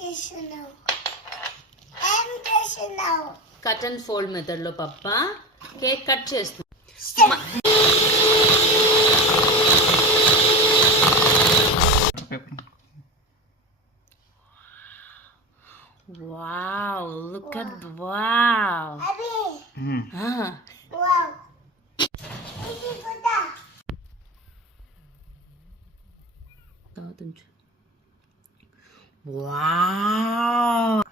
చేస్తున్నావు? ఏం చేస్తున్నావు? కట్ అండ్ ఫోల్డ్ మెథడ్ లో పప్ప కేక్ కట్ చేస్తుంది. Wow, look at wow. అవి Ah. వావ్ ఇది కూడా Wow.